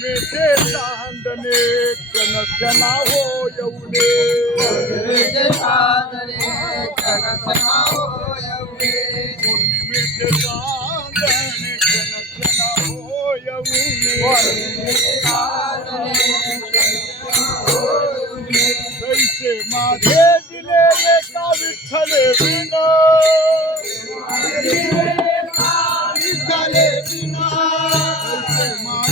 me te ta handa ne kana kana ho ya une me te ta handa ne kana kana ho ya une me te ta handa kana kana ho ya me te ta handa kana kana ho ya une te dile le ka vithale vina ma dile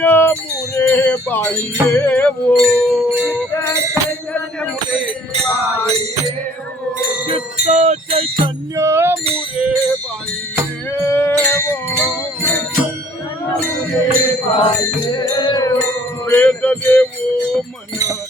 जनमुरे बाईये वो चित्ता चैतन्य मुरे बाईये वो चित्ता चैतन्य मुरे बाईये वो वेद देवो मना